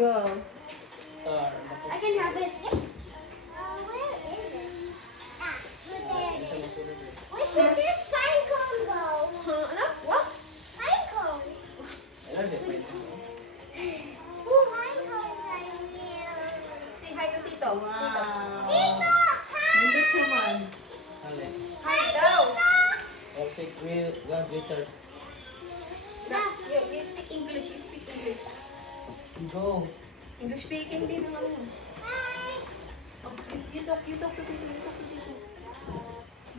Go. Star. I can have it. Where is it? Ah, there it is. Where should this pine cone go? Ano? What? Pine cone. Ano din pwede? Pine cones are real. Say hi to Tito. Wow. Tito, hi! Nindot siya man. Ano? Hi daw. Also, we got glitters. You speak English. You speak English. Go. English speaking din ang ano. Hi! Oh, you talk to Tito. You talk to Tito.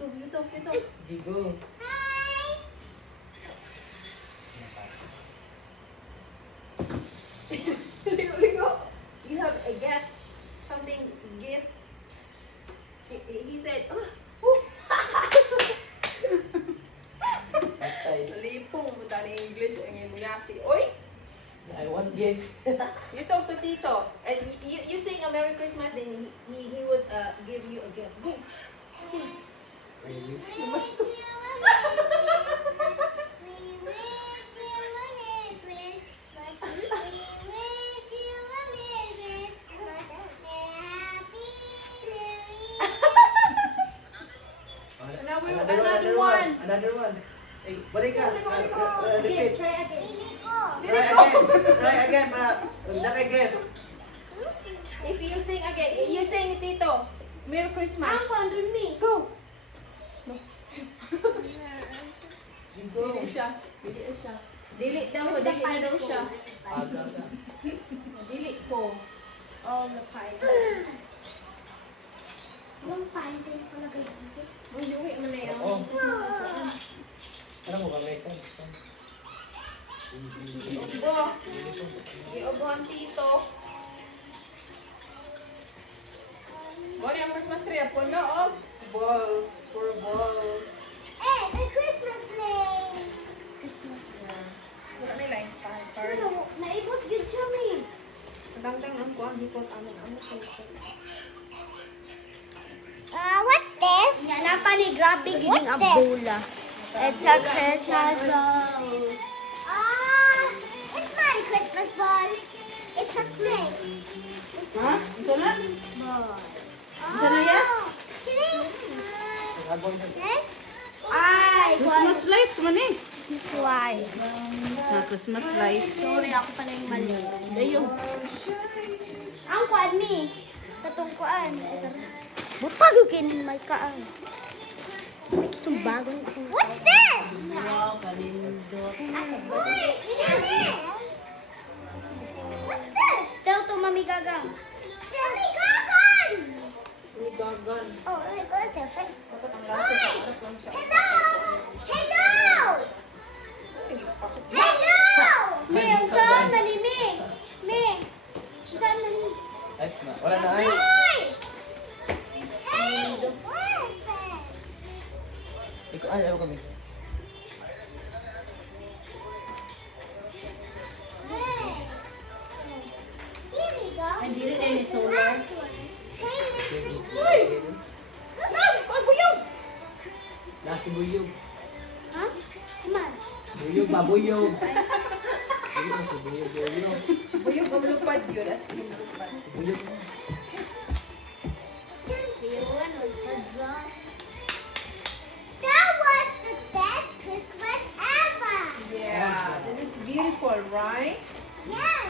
Go, you talk. Go. Hi! Ligo. You have a gift. Something gift. He said, oh. Patay. Lipong mo tani English ang iyong yasi. Oy! I want gift. You talk to Tito. And you sing a Merry Christmas, then he would give you a gift. Go. Sing. Really? You must We wish you a Merry Christmas. We wish you a Merry Christmas and a Happy New Year. Another one. Another one. Hey, balik ka. Again, Repeat. try again. Try again. Again. If you sing again, you sing Tito. Merry Christmas. I'm wondering me. Go. Go. Dili siya. Dili daw, dili na daw siya. Aga ka. Dili po. Oh, the pine. Yung pine din pala ganyan. Uy, uwi mo na yan. Oo. Ano mo kami ka? Gusto? Iubo. Iubo ang Tito. Wala yung Christmas tree. Puno og balls. Puro balls. Eh, the Christmas name. Christmas name. Wala nila yung Pero, naibot yun siya, me. Dangdang ang kuang hikot amin. Ano siya? What's this? Yan na pa ni Grabe giving a bola. It's a Christmas ball. It's not a Christmas ball. It's a snake. Ha? Ito na? Ball. Ito na yes? Nagagawin na. Yes? Ay, Christmas lights man eh. Christmas lights. Christmas lights. Sorry, ako pala yung mali. Ayun. Ang kuan mi. Katong kuan. Butag yung kinin may kaan. Sumbagon ko. What's this? Wow, kalindot. What's this? Tell to Mami Gagang. Mami Gagang! Uy, gagan. Oh, my God, their face. Dapat ang lasa sa harap lang siya. Hello! Hello! Nagipapasok. Hello! Me, ang saan mani, me? Me, saan mani? That's na. Wala na ay. Hoy! Hey! What is that? Ikaw, ayaw kami. Hey! Here we go. Ay, di rin any solar. Hey, Uy! Buyog! Nasi buyog. huh? Come on. Buyog ba? Buyog. Buyog si buyog. Buyog. Buyog ang lupad yun. As in lupad. Buyog. That was the best Christmas ever. Yeah. That is beautiful, right? Yes.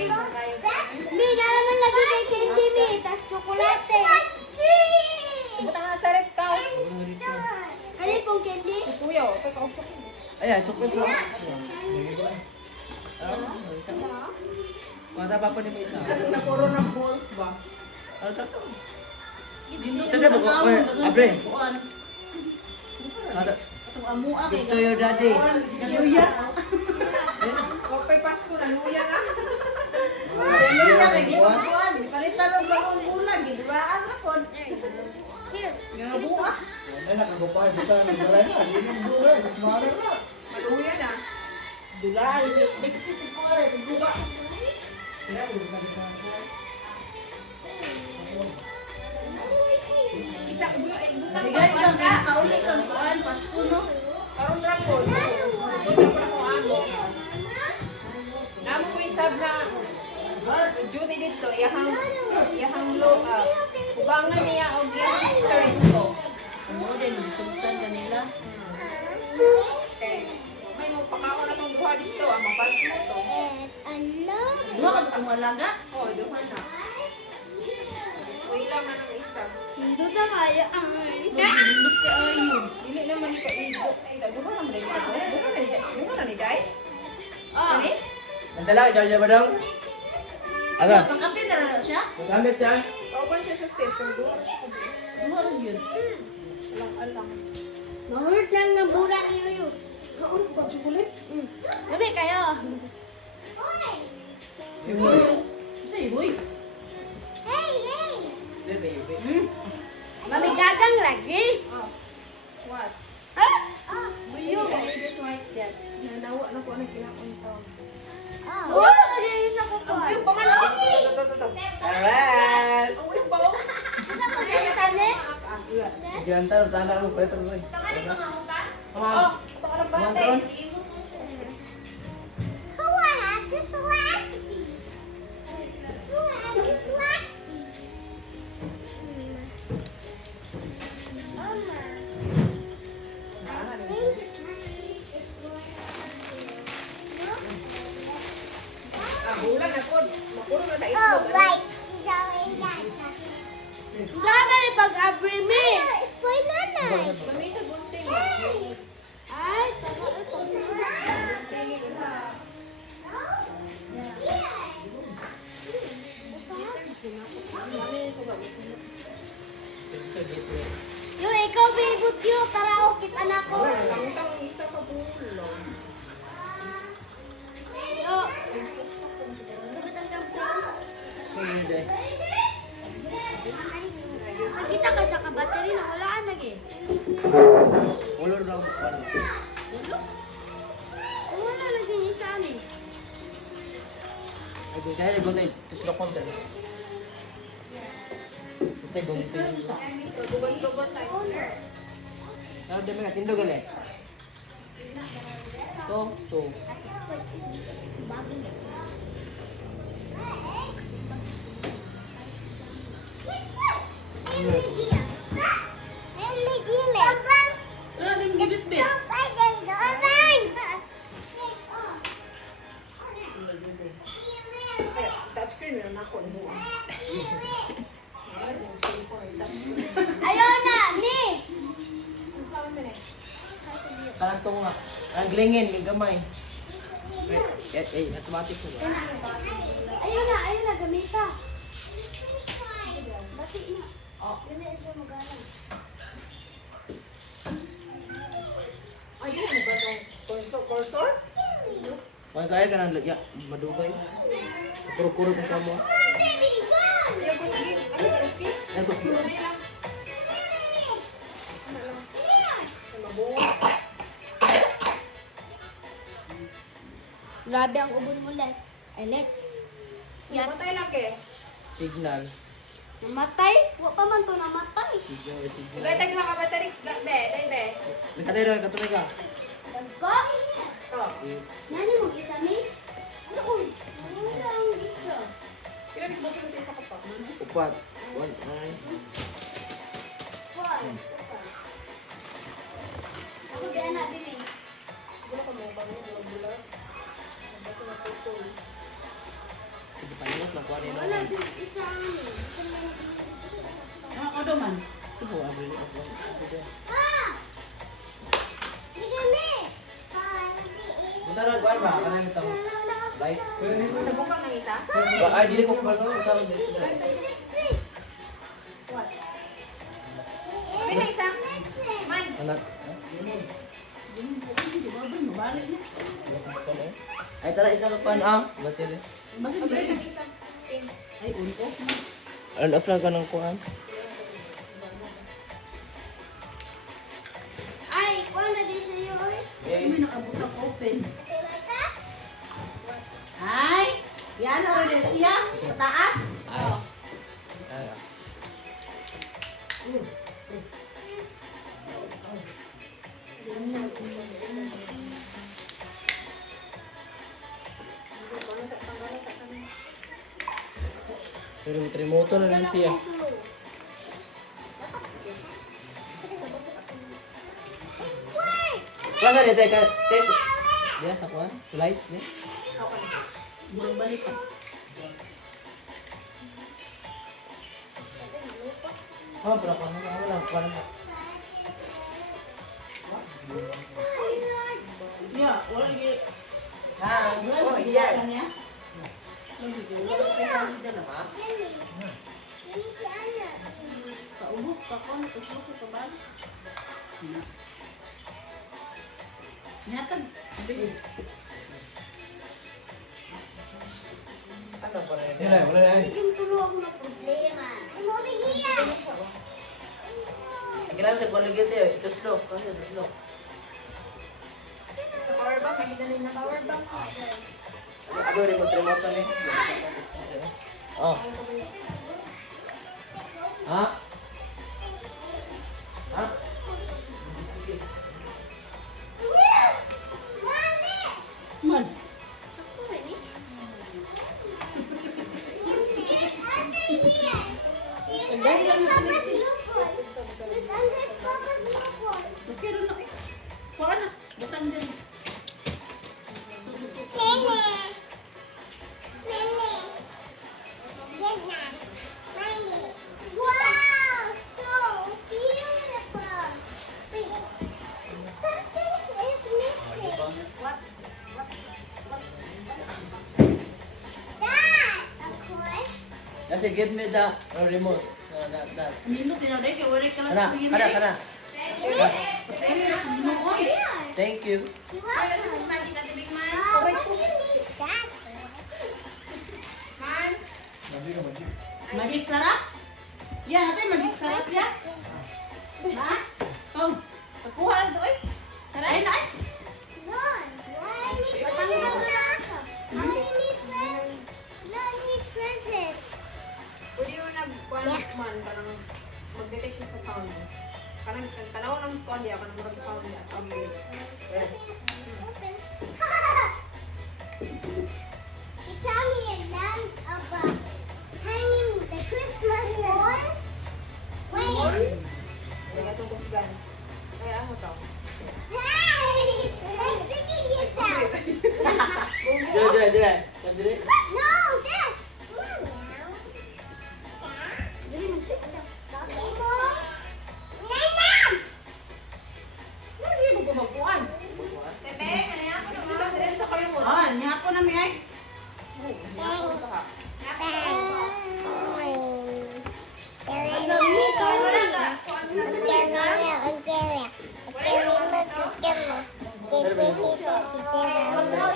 Most best. Mi, naman lagi kay candy, mi. Tas chocolate. Christmas tree. Butang na sa rep ka. Ano pong candy? Si Kuya, oh. Kaya kausap ko. Ayan, chocolate lang. Mata pa pa ni may isa. Sa puro ng balls ba? Ano ito? Taga mo ko. Abre. Itong amua kay Dito your daddy. Luya. Huwag pa'y Pasko na luya na. Luya kay di pa kuan. Palitan ng bagong bulan, giduraan na kon. Here. Nga buak. Ay, nakagupay. Buta ng balay na. Hindi nang buhay. Smaller na. Maluya na. Dulay, next city ko rin, duga. Isa, butang Bigay pa lang ka. kauli kang kuan Pasko no. Karoon na po. Butang pa ko amo. Namo ko isab na. Hard duha dito, ang mapalis mo to. Duha ka ba kung alaga? Oh, duha na. Eskwela man ang isa. Hindi na kaya ang Magulot ka ayun. Dili naman ni kaigo. Ay, duha naman rin ito. Duha na ni Day. Ah. Ani? Nandala, charger ba daw? Aga, Pagkape na lang siya? magamit siya. Kauban siya sa cellphone. Duha siya. Duha lang yun. Alang-alang. mahulot lang ng bura ni Yuyu. Kaon ko ba chocolate? Sabi kayo. Say, boy. Mamigagang lagi. What? Ha? You I just like that. Nanawa na ko na kinakon to. Oh, hindi na ko to. Ang uyog pa man ako. Alright. Ang uyog pa ako. Tane? Sige, antar, tanda mo, pwede ito. Oh, baka nagbate. Who had this last piece? Who had this last piece? Mama. I think this last piece is going Ah, bulan na po. Makuro na tayo. Oh, right. Is already got Nana, ipag-abri me. It's for Nana. Gamita gunting. Ay, tama. Yung ikaw, bibot yun. Karaoke, anak ko. Langutang ang isa ka bulo. Yo. Nagutan ka po. Hindi. Nakita ka sa kabateri na wala lagi. Ulor daw. Wala lagi ni Sani. Ay, kaya guntay. Tuslok ko dyan. Guntay, guntay. Tugon-tugon tayo. Ano dami nga, tindog gali. To. Wala din gibit-bit. Touchscreen meron ako. Ayaw na, ni. Kanto nga. Ang glingin, may gamay. Automatic ko ba? Ayaw na, gamita. Bati na. Dili siya magalang. Ayun, ano ba itong cursor? Kaya kaya ka nang lagya. Madugay. Kuro-kuro ka mo. Yung gusto. Ano yung gusto? Ay, gusto. Ano lang? Mabuo. Grabe ang ubon mo, Lek. Ay, Lek. Yes. Matay lang ke. Signal. Namatay? Wa pa man to namatay. Signal. Sigay tayo lang ka battery. Be, be. May katay rin, katulay ka. Dagko? Oh. Nani mo isa ni? Ano ko? Wala ang isa. Kailan nagboto mo sa isa ka pa? Upat. One, ay. Why? Ako di anak din eh. Wala ka mo ba niya? Bula-bula. Bato na po. Sige, panimot lang kuha rin. Wala din isa ni. Ano ka man? Ito po, abili ako. Ah! Ligame! Punta na, kuha ba? Kanang itong light. Nagbuka ng isa? Ay, dili ko pa no. Tawag dito. What? Sabi na isa? Man. Anak. Mabalik na. Ay, tara, isa ka pa na. Battery. Bakit Sabi ba? na isa. Pin. Ay, unko. Ano, off lang ka ng kuhaan. Ay, kuha na din sa iyo oy. May nakabutang open. Ay! Yan na rin siya. Pataas. Ay. Ay. Pero may remote na lang siya. Klasa ni teka, Diya sa kuan. Lights ni. Murag balik ka. Oh, pero kuan na wala kuan. Ya, wala lagi. Ah, Wala lagi kanya. Ini si anak. Kaubok, kakon, kusok, kabal. Nyatan. Ano pa rin? Wala na. Yung tulo ako na problema. Ay, mo bigyan. Kailangan sa kuan lagi tayo. Ito slow. Kasi ito slow. Sa power bank, nakita nila na power bank. Ano remote ni? Oh. Ha? Ha? Man. Okay rin na. Kuha na. Butang din. Wow, so beautiful. Wait, something is missing. That, of course. Kasi give me the remote. That. Nindot din na kay wala ka Kana, lang sa kana, kana. Kaya noon. Thank you. You're welcome. Wow, what do you mean that? Magic sarap? Yan, natin magic sarap ya. Ha? Pau. Kuha na to eh. Ay na ay. Ron, why need present? Let me present. Pwede yung nag-kuan man, parang mag-detect siya sa sound. Kanang tanaw ng kuan diya, kanang murag sound niya. Sound niya. Open. You tell me a lot about hanging the Christmas balls. Wait. Kaya itong kusgan. Kaya ano to? Hey! I'm sticking yourself. Dire, dire. Dire. No, this. Come on now. Okay, Mom. Nanam! Hindi mo gumagpuan. Tebe, kaya ako naman. Dito sa kayo mo. Oh, nyapo na mi ay. No,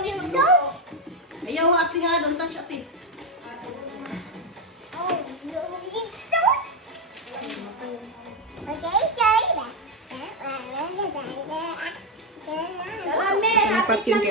you don't. Ayaw ati nga don't touch ati. Oh, no, you don't. Okay, say that. Dapat yung